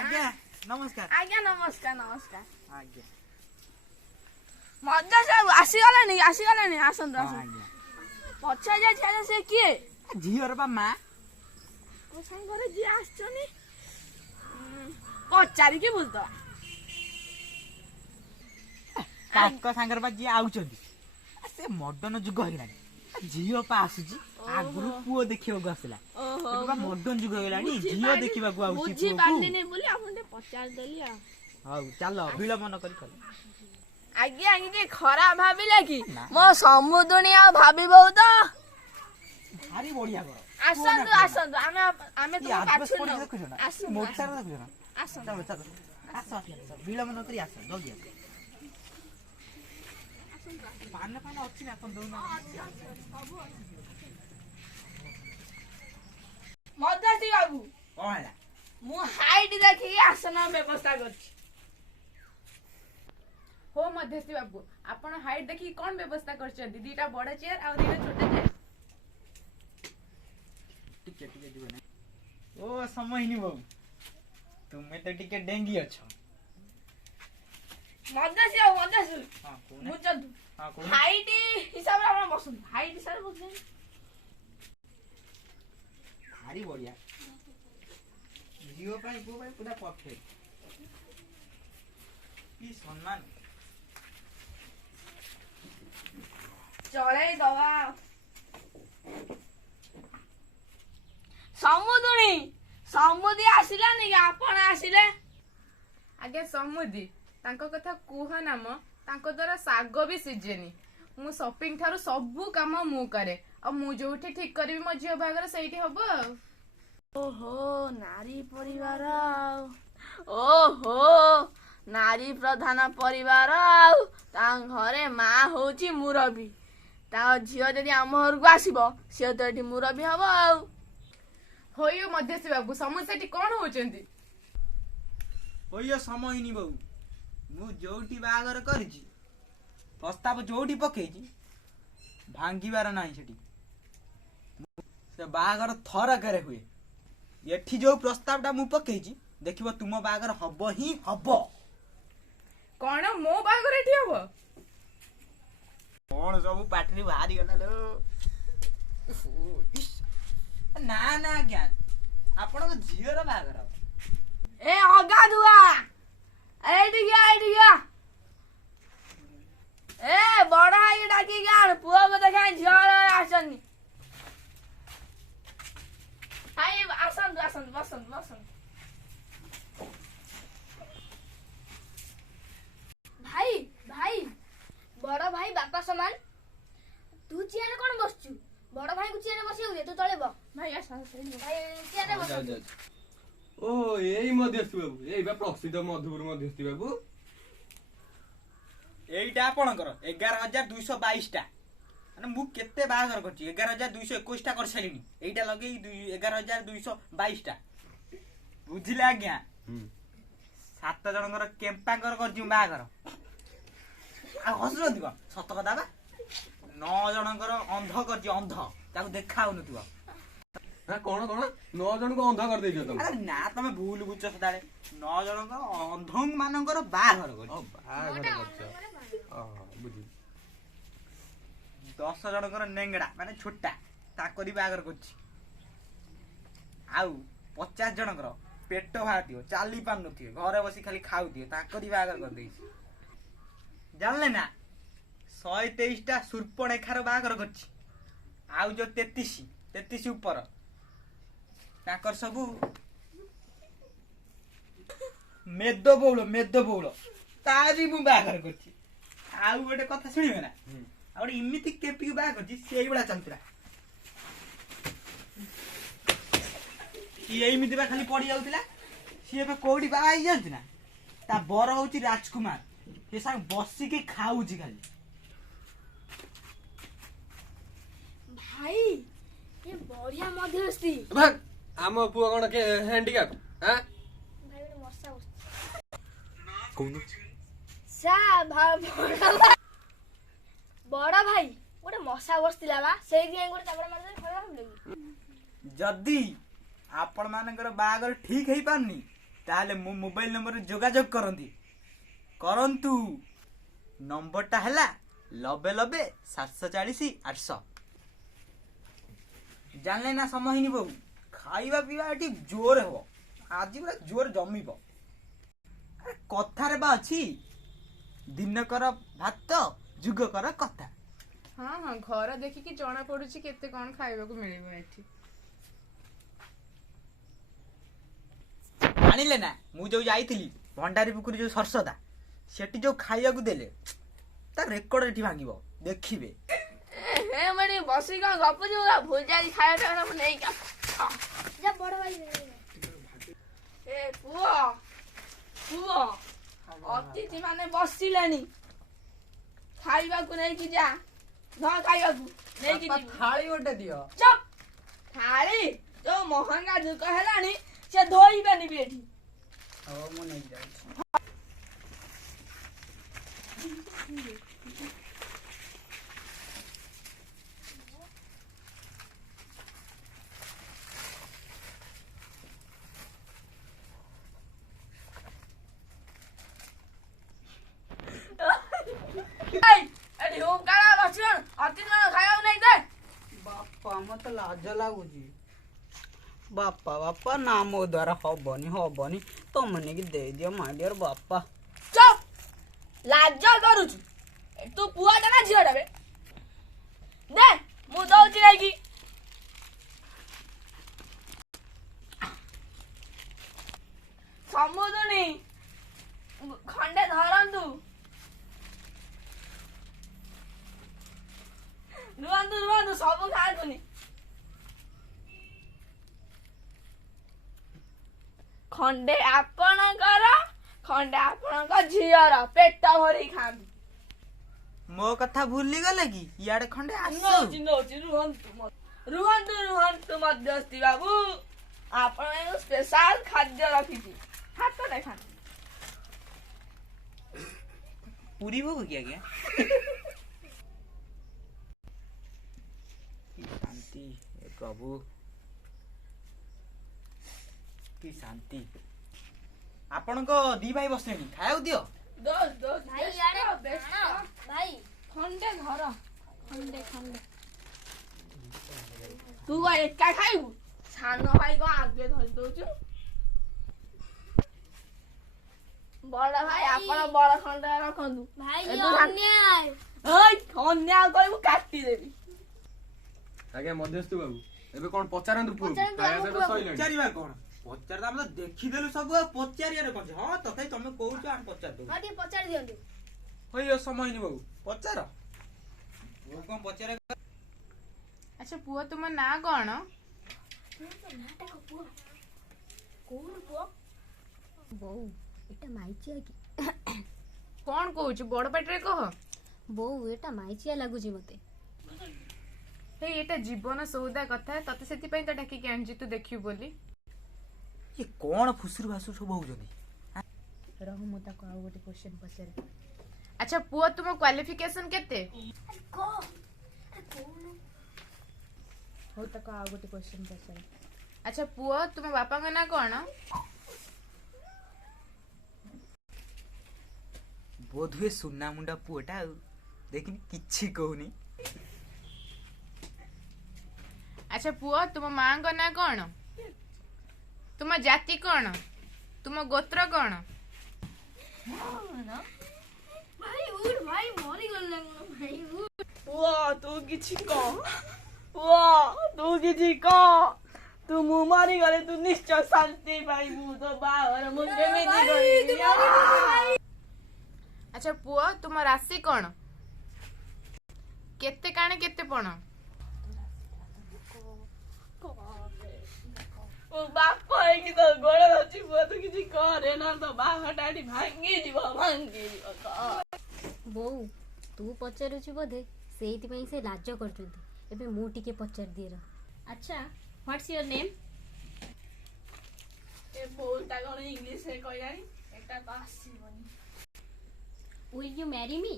आज्ञा नमस्कार आज्ञा नमस्कार नमस्कार आज्ञा मजा सब आसीगलानी आसंतु आसंतु पछा जा छाने से किए झीवर बा मां को संग घरे जी आछनी पचारि के बुझतो ताको सांगर बा जी आउचंदी से मॉडर्न जुग होइलानी झीओ पा आसुची आगुरु पुओ देखियो गसला ओहो बा मॉडर्न जुग होइलानी झीओ देखिबा को आउची बुझी पालिनी बोली आपन पचार देली आ हाउ चलो विलंब न करी कर आगे आगे खरा भाबिले कि मो समुद्रनी आ भाबिबो त भारी बढ़िया करो आसंतु आसंतु आमे तो पाछु आसु मोटर देखु ना आसंतु चलो चलो आसो विलंब न करी आसो जल्दी आसो पान पान अछि ना कोन दोना मद्रासी बाबू कोन हैला मु हाइट देखि आसन व्यवस्था करछि हो मध्यस्थी बाबू आपण हाइट देखि कोन व्यवस्था करछन दीटा बड़ चेयर आ दीटा छोटे चेयर टिके दिबे ना ओ समय नी बाबू तुमे तो टिके डेंगी अछो मद्रासी हां कोन मु चल हां कोन हाइट हिसाब रे आपण बसुन हाइट हिसाब रे बसुन भारी बढ़िया जियो पाई को भाई पूरा परफेक्ट की सम्मान चले दवा समुद्री आसिला नि आपण आसिले आगे समुदी तांको कथा कुह नाम तांको द्वारा साग भी सिजेनी मु शॉपिंग थारु सबु काम मु करे आ मु जोठी ठीक करबी मो झियो बागर सेठी हबो ओहो नारी परिवार ओहो नारी प्रधान परिवार तां घरे माँ होची मुरबी ता झियो जदि आम घर को आसीबो से तो एठी मुरबी हबो आ होयो मध्यस्थी बाबू समस्या टी कोन होचंती ओयो समय नी बाबू मु जोठी बागर करजी प्रस्ताव जोठी पकेजी भांगीबार नाही सेठी से बागर थरा करे हुए एठी जो प्रस्तावटा मु पकेजी देखिबो तुम बागर हबो ही हबो कोन मो बागर एठी हबो कोन सब पाटरी बाहरी गला लो ना ना ज्ञान आपण को झियर बागर ए अगाधुआ एठी गया ए बड़ा आई डाकी गान पुआ को देखा झियर आसनी हाय आसन बसन भाई बड़ भाई बापा समान तू चेयर कोन बसचू बड़ भाई को चेयर बसियो दे तू तळे ब भाई आसन भाई चेयर बस ओ एई मध्यस्थी बाबू एई बा प्रसिद्ध मधुपुर मध्यस्थी बाबू एईटा आपणकर 11222 टा माने मु केते बागर करछि 11221 टा कर सलिनी एईटा लगे 11222 टा बुझिला आज्ञा 7 जनकर केम्पांकर करछि बागर आ हसरो दिबा सत कथा बा 9 जनकर अंध करछि अंध ताको देखाउ नथिबा ना कोन 9 जन को अंधा कर देछो तुम अरे ना तमे भूल बुझछ सदाळे 9 जनकर अंधंग मानकर बागर करछि ओ बागर करछ ओ बुझी 10 जनकर नेंगड़ा माने छोटा ताकरी बागर करछि आउ 50 जनकर पेट भातियो चाली पान नथियो घरे बसी खाली खाउ दियो ताकरी बागर कर देछि जानले ना 123 टा सुर्पणेखार बागर करछि आउ जो 33 ऊपर ताकर सबु मेद बौल तारी मु बागर करछि आउ गोटे कथा सुनिबे ना आ गोटे इमिति केपी बागर करछि सेई बडा चलतरा ई एमिति बा खाली पड़ी जाउतिला सी एबे कोडी बा आई जानति ना ता बर होउची राजकुमार ये संग बसी के खाउची खाली भाई ये बढ़िया मध्यस्थी भाग आम पुआ कोन के हैंडीकैप हां भाई ने मस्सा कोन सा बड़ा भाई गोटे मशा बसला बा सेई दिए गोटे चापड़ा मार दे खरा हम लगी जदी आपण मानकर बाहागर ठीक है पारनी ताहले मो मोबाइल नंबर जोगाजोग करंतु नंबरटा हैला 9090 740 800 जानले ना समय हिनी बहु खाइबा पीवा एठी जोर हो आज पूरा जोर जमीब कथारे बा अछि दिनकर भात जुगकर कथा हाँ हाँ घर देखिकी जना पड़ुची केते कौन खाइबाकू मिलिबो एठी जानिले ना मु जो जाइथिली भंडारी पुकुरी जो सरसदा सेठी जो खाइबा को देले ता रेकर्ड एठी भांगिबो देखिबे हे मने बसी का गप जो भुजारी खाया था हम नहीं का जा बड़ भाई ए पुओ पुओ अतिथि माने बसिलानी खाइबा को नहीं कि जा न खाइबा को नहीं कि थाली ओटे दियो चुप थाली जो महंगा जुक हेलानी से धोइबानी बेठी ओ मु नहीं जाय एडी होम काला बसिन अतिथि माने खाइबा को नहीं दे बापा मत लाज लागुची बापा बापा ना मो द्वारा हबनी तुमने की दे दियो माय डियर बापा चुप लाज करूछु तू पुआटा ना झिଅटा बे दे मु दउची नाही की समुदुनी खंडे धरन्तु रुहन्तु सब खान्तुनी खंडे आपणकर खंडे आपणक झिअर पेट भरी खान्तु मो कथा भूली गले कि याडे खंडे आसो नौची रुहन्तु मध्यस्थी बाबू आपण स्पेशल खाद्य रखिছি हाथ देखा पूरी भोग किया गया शांति हे प्रभु की शांति आपण को दी भाई बसलेनी खाया दियो दोस्त भाई यारे भाई खंडे घर खंडे खंडे तू को एका खाइबु सान भाई को आगे धरि दउछु बड़ा भाई आपण बड़ा खंडे रखंतु भाई ए ये तू खा- अन्याय ओइ अन्याय करबु काटी देबी ଆଜ୍ଞା ମଧ୍ୟସ୍ଥି ବାବୁ ଏବେ କଣ ପଚାରନ୍ତୁ ପୁଅ ପଚାରନ୍ତୁ ଖାଇବା ଆମ ସହିତ ପୁଅକୁ। ସଇଲାଣି ପଚାରିବା କଣ ପଚାର ଆମେ ତ ଦେଖିଦେଲୁ ସବୁ ଆଉ ପଚାରିବାରେ କଣ ଅଛି? ହଁ ତଥାପି ତମେ କହୁଛ ଆମେ ପଚାରି ଦବୁ ହଁ ଟିକେ ପଚାରି ଦିଅନ୍ତୁ ହୋଇ ସମୟ ନି ବାବୁ ପଚାର ମୁଁ କଣ ପଚାରେ ଆଚ୍ଛା ପୁଅ ତୁମ ନାଁ କଣ ନାଟା ପୁଅ କୋଉ ପୁଅ ବୋଉ ଏଟା ମାଇଚିଆ କି କଣ କହୁଛୁ ବଡ ପାଟିରେ କହ ବୋଉ ଏଟା ମାଇଚିଆ ଲାଗୁଛି ମତେ ହେଇ ଏଟା ଜୀବନ ସୌଦା କଥା ତତେ ସେଥିପାଇଁ ତ ଡାକିକି ଆଣିଛି ତୁ ଦେଖିବୁ ବୋଲି ଇଏ କଣ ଫୁସୁରୁ ଭାସୁରୁ ସବୁ ହଉଛନ୍ତି ରହ ମୁଁ ତାକୁ ଆଉ ଗୋଟେ କ୍ୱେଶ୍ଚନ ପଚାରେ ଆଚ୍ଛା ପୁଅ ତୁମ କ୍ୱାଲିଫିକେସନ କେତେ ହଉ ତାକୁ ଆଉ ଗୋଟେ କ୍ୱେଶ୍ଚନ ପଚାରେ ଆଚ୍ଛା ପୁଅ ତୁମ ବାପାଙ୍କ ନାଁ କଣ ବୋଧୁଏ ସୁନା ମୁଣ୍ଡା ପୁଅଟା ଆଉ ଦେଖିନି କିଛି କହୁନି ଆଚ୍ଛା ପୁଅ ତୁମ ମାଙ୍କ ନାଁ କଣ ତୁମ ଜାତି କଣ ତୁମ ଗୋତ୍ର କଣ ଭାଇ ଉଠ ଭାଇ ମରିଗଲେ ଭାଇ ଉଠ ପୁଅ ତୁ କିଛି କହ ପୁଅ ତୁ କିଛି କହ ତୁ ମୁଁ ମରିଗଲେ ତୁ ନିଶ୍ଚୟ ଶାନ୍ତି ପାଇବୁ ତୋ ବାହାଘର ମୁଁ କେମିତି କରିବି ଆଚ୍ଛା ପୁଅ ତୁମ ରାଶି କଣ କେତେ କାଣେ କେତେ ପଣ ମୋ ବାପ ହେଇକି ତୋ ଗୋଡ ଧରୁଛି ପୁଅ ତୁ କିଛି କରେ ନା ତୋ ବାହାଘରଟା ଏଠି ଭାଙ୍ଗିଯିବ କହ ବୋଉ ତୁ ପଚାରୁଛୁ ବୋଧେ ସେଇଥିପାଇଁ ସେ ଲାଜ କରୁଛନ୍ତି ଏବେ ମୁଁ ଟିକେ ପଚାରି ଦିଏ ରହ ଆଚ୍ଛା ହ୍ୱାଟ୍ସ ୟୋର ନେମ୍ ଏ ବୋଉଟା କଣ ଇଂଲିଶରେ କହିଲାଣି ଏଟା ତ ଆସିବନି Will you marry me?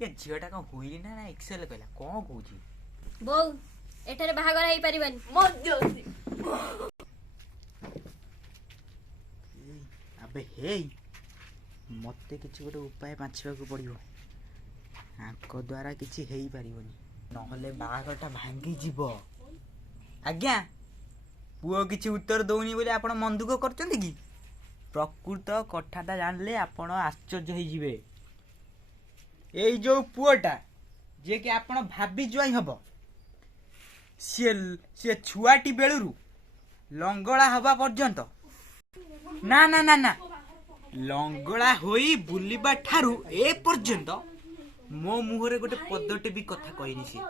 ଏ ଝିଅଟା କଣ ହୁଇଲି ନା ଏକ୍ସେଲ କହିଲା କଣ କହୁଛି? ବୋଉ ଏଠାରେ ବାହାଘର ହେଇପାରିବନି। ମଧ୍ୟସ୍ଥି ଆବେ ହେଇ ମତେ କିଛି ଗୋଟେ ଉପାୟ ବାଛିବାକୁ ପଡିବ। ଆଙ୍କ ଦ୍ୱାରା କିଛି ହେଇପାରିବନି, ନହେଲେ ବାହାଘରଟା ଭାଙ୍ଗିଯିବ। ଆଜ୍ଞା, ପୁଅ କିଛି ଉତ୍ତର ଦଉନି ବୋଲି ଆପଣ ମନ ଦୁଃଖ କରୁଛନ୍ତି କି? ପ୍ରକୃତ କଥାଟା ଜାଣିଲେ ଆପଣ ଆଶ୍ଚର୍ଯ୍ୟ ହେଇଯିବେ। ଏଇ ଯୋଉ ପୁଅଟା ଯିଏକି ଆପଣ ଭାବି ଜ୍ୱାଇଁ ହବ, ସିଏ ଛୁଆଟି ବେଳୁରୁ ଲଙ୍ଗଳା ହବା ପର୍ଯ୍ୟନ୍ତ, ନା ନା ନା ନା, ଲଙ୍ଗଳା ହୋଇ ବୁଲିବା ଠାରୁ ଏ ପର୍ଯ୍ୟନ୍ତ ମୋ ମୁହଁରେ ଗୋଟେ ପଦଟେ ବି କଥା କହିନି ସିଏ।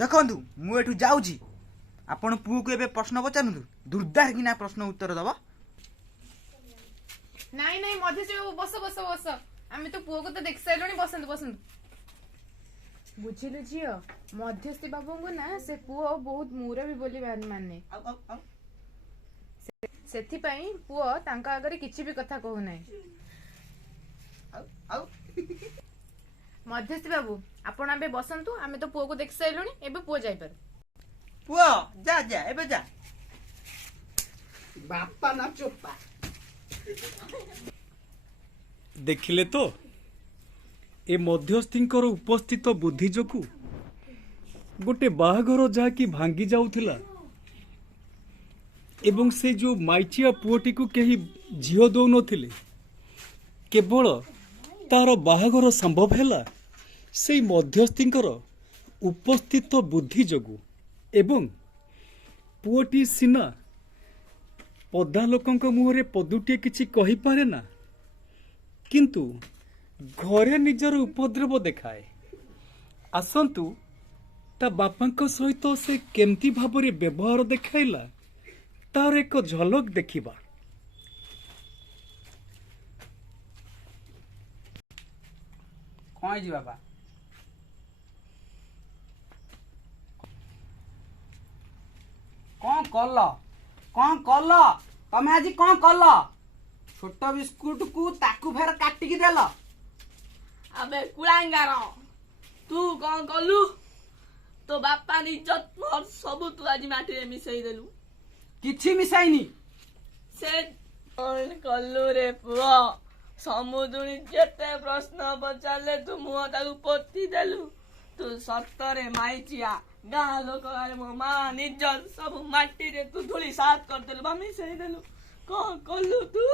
ଦେଖନ୍ତୁ ମୁଁ ଏଠୁ ଯାଉଛି, ଆପଣ ପୁଅକୁ ଏବେ ପ୍ରଶ୍ନ ପଚାରନ୍ତୁ, ଦୁର୍ଦାର କିନା ପ୍ରଶ୍ନ ଉତ୍ତର ଦବ। ନାଇଁ ନାଇଁ ମଧ୍ୟସ୍ଥି ବାବୁ ବସ ବସ ବସ, ଆମେ ତ ପୁଅକୁ ତ ଦେଖି ସାରିଲୁଣି, ବସନ୍ତୁ ବସନ୍ତୁ। ବୁଝିଲୁ ଝିଅ, ମଧ୍ୟସ୍ଥି ବାବୁଙ୍କୁ ନା ସେ ପୁଅ ବହୁତ ମୁରବି ବୋଲି ମାନେ, ସେଥିପାଇଁ ପୁଅ ତାଙ୍କ ଆଗରେ କିଛି ବି କଥା କହୁନାହିଁ। ମଧ୍ୟସ୍ଥି ବାବୁ ଆପଣ ଏବେ ବସନ୍ତୁ, ଆମେ ତ ପୁଅକୁ ଦେଖି ସାରିଲୁଣି, ଏବେ ପୁଅ ଯାଇପାରୁ। ପୁଅ ଯା ଯା ଏବେ ଯା। ବାପା ନା ଚୋପା। ଦେଖିଲେ ତ ଏ ମଧ୍ୟସ୍ଥିଙ୍କର ଉପସ୍ଥିତ ବୁଦ୍ଧି ଯୋଗୁଁ ଗୋଟେ ବାହାଘର ଯାହାକି ଭାଙ୍ଗି ଯାଉଥିଲା ଏବଂ ସେ ଯେଉଁ ମାଇଚିଆ ପୁଅଟିକୁ କେହି ଝିଅ ଦଉନଥିଲେ, କେବଳ ତାର ବାହାଘର ସମ୍ଭବ ହେଲା ସେଇ ମଧ୍ୟସ୍ଥିଙ୍କର ଉପସ୍ଥିତ ବୁଦ୍ଧି ଯୋଗୁଁ। ଏବଂ ପୁଅଟି ସିନା ପଦା ଲୋକଙ୍କ ମୁହଁରେ ପଦୁଟିଏ କିଛି କହିପାରେ ନା, କିନ୍ତୁ ଘରେ ନିଜର ଉପଦ୍ରବ ଦେଖାଏ। ଆସନ୍ତୁ ତା ବାପାଙ୍କ ସହିତ ସେ କେମିତି ଭାବରେ ବ୍ୟବହାର ଦେଖାଇଲା ତାର ଏକ ଝଲକ ଦେଖିବା। କଣ ହେଇଛି ବାପା? କଣ କଲ? କଣ କଲ? ତମେ ଆଜି କଣ କଲ? ଛୋଟ ବିସ୍କୁଟ କୁ ତାକୁ ଫେର କାଟିକି ଦେଲ। ଆବେ କୁଳାଙ୍ଗାର, ତୁ କଣ କଲୁ? ତୋ ବାପା ନିଜ ସବୁ ତୁ ଆଜି ମାଟିରେ ମିଶେଇ ଦେଲୁ। କିଛି ମିଶାଇନି। ସେ କଣ କଲୁ ରେ ପୁଅ? ସମୁଦୁଣୀ ଯେତେ ପ୍ରଶ୍ନ ପଚାରିଲେ ତୁ ମୁହଁ ତାକୁ ପୋତି ଦେଲୁ। ତୁ ସତରେ ମାଇଚିଆ, ଗାଁ ଲୋକ ଆରେ ମୋ ମା ନିଜ ସବୁ ମାଟିରେ ତୁ ଧୂଳି ସାତ କରିଦେଲୁ ବା ମିଶେଇ ଦେଲୁ। କଣ କଲୁ ତୁ?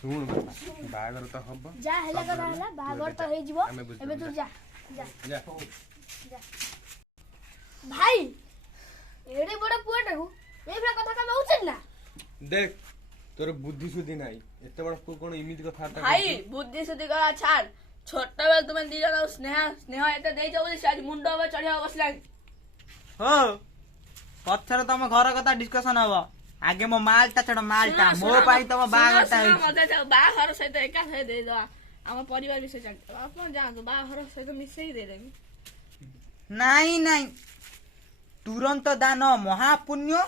ଶୁଣ ବାପା, ବାହାଘର ତ ହବ, ଯାହା ହେଲା କଥା ହେଲା, ବାହାଘର ତ ହେଇଯିବ। ଆମେ ବୁଝିଲୁ, ଏବେ ତୁ ଯା ଯା ଯା। ଭାଇ, ଏଡେ ବଡ ପୁଅଟାକୁ ଏଇଭଳିଆ କଥା କାମ ହଉଛନ୍ତି ନା? ଦେଖ ତୋର ବୁଦ୍ଧି ସୁଦ୍ଧି ନାହିଁ, ଏତେ ବଡ ପୁଅ କଣ ଏମିତି କଥା ଭାଇ ବୁଦ୍ଧି ସୁଦ୍ଧି କରା ଛାଡ, ଛୋଟବେଳେ ତୁମେ ଦି ଜଣ ସ୍ନେହ ଏତେ ଦେଇଛ ବୋଲି ସେ ଆଜି ମୁଣ୍ଡ ଉପରେ ଚଢିବା ବସିଲାଣି। ହୋ ପଛରେ ତମ ଘର କଥା ଡିସ୍କସନ ହବ, ଆଗେ ମୋ ମାଲଟା ଛାଡ, ମାଲଟା ମୋ ପାଇଁ ତମ ବାହାଘରଟା ହେଇଛି। ବାହାଘର ସହିତ ଏକା ସହିତ ଦେଇଦବା, ଆମ ପରିବାର ବିଷୟ ଜାଣିଦବା। ଆପଣ ଯାଆନ୍ତୁ, ବାହାଘର ସହିତ ମିଶେଇ ଦେଇଦେବି। ନାଇଁ ନାଇଁ, ତୁରନ୍ତ ଦାନ ମହାପୁଣ୍ୟ,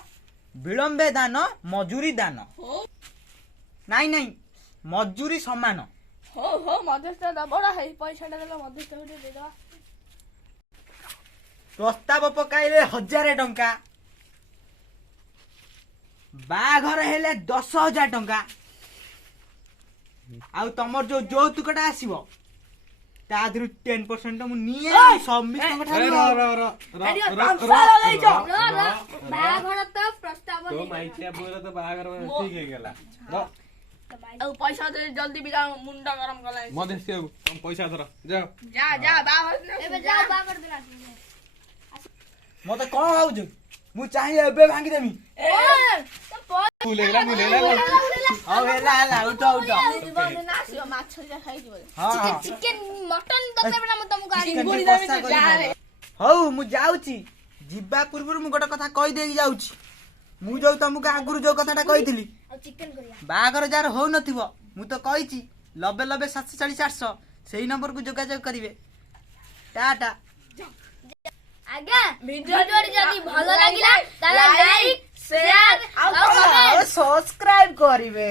ବିଳମ୍ବେ ଦାନ ମଜୁରୀ ଦାନ। ନାଇଁ ନାଇଁ, ମଜୁରୀ ସମାନ। ହଉ ମଧ୍ୟସ୍ଥ ଦବଡା ହେଇ ପଇସାଟା ଦେଲେ ମଧ୍ୟସ୍ଥ ଗୋଟେ ଦେଇଦବା। ପ୍ରସ୍ତାବ ପକାଇଲେ 1000 ଟଙ୍କା, ବାହାଘର ହେଲେ 10,000 ଟଙ୍କା, ଆଉ ତମର ଯୋଉ ଯୌତୁକଟା ଆସିବ ତା ଦେହରୁ 10% ମୁଁ ନିଏ ସମସ୍ତଙ୍କ ଠାରୁ। ବାହାଘର ତ ପ୍ରସ୍ତାବ ତୋ ମାଇଚିଆ ପୁଅର ତ ବାହାଘର ଠିକ ହେଇଗଲା। ଆଉ ପଇସା ଦେଇ ଜଲ୍ଦି ବି ଯାଅ, ମୁଣ୍ଡ ଗରମ କଲାଣି। ମଧ୍ୟସ୍ଥି ବାବୁ ତମ ପଇସା ଧର, ଯାଅ। ଯା ବାହାଘର ଏବେ ଯା ବାହାଘର ଦିନ ମତେ କଣ ଭାବୁଛୁ? ମୁଁ ଚାହିଁଲେ ଏବେ ଭାଙ୍ଗିଦେମି। ଭୁଲ ହେଇଗଲା, ଭୁଲ ହେଇଗଲା। ହଉ ହେଲା ଉଠ ଉଠ। ଆସିବ ମାଛ ଖାଇଯିବ। ହଁ ହଁ, ଚିକେନ ମଟନ ଦରକାର ନା ମୁଁ ତମକୁ ଆଣିବି। ଚିକେନ କଷା କରିକି। ହଉ ମୁଁ ଯାଉଛି, ଯିବା ପୂର୍ବରୁ ମୁଁ ଗୋଟେ କଥା କହିଦେଇକି ଯାଉଛି। ମୁଁ ଯୋଉ ତମକୁ ଆଗରୁ ଯୋଉ କଥାଟା କହିଥିଲି, ଆଉ ଚିକେନ କରିବା। ବାହାଘର ଯାହାର ହଉନଥିବ, ମୁଁ ତ କହିଛି 90 740 800 ସେଇ ନମ୍ବରକୁ ଯୋଗାଯୋଗ କରିବେ। ଟାଟା। ଆଜ୍ଞା, ଭିଡିଓଟି ଯଦି ଭଲ ଲାଗିଲା ତାହେଲେ ଲାଇକ୍, ସେୟାର ଆଉ ସବସ୍କ୍ରାଇବ କରିବେ।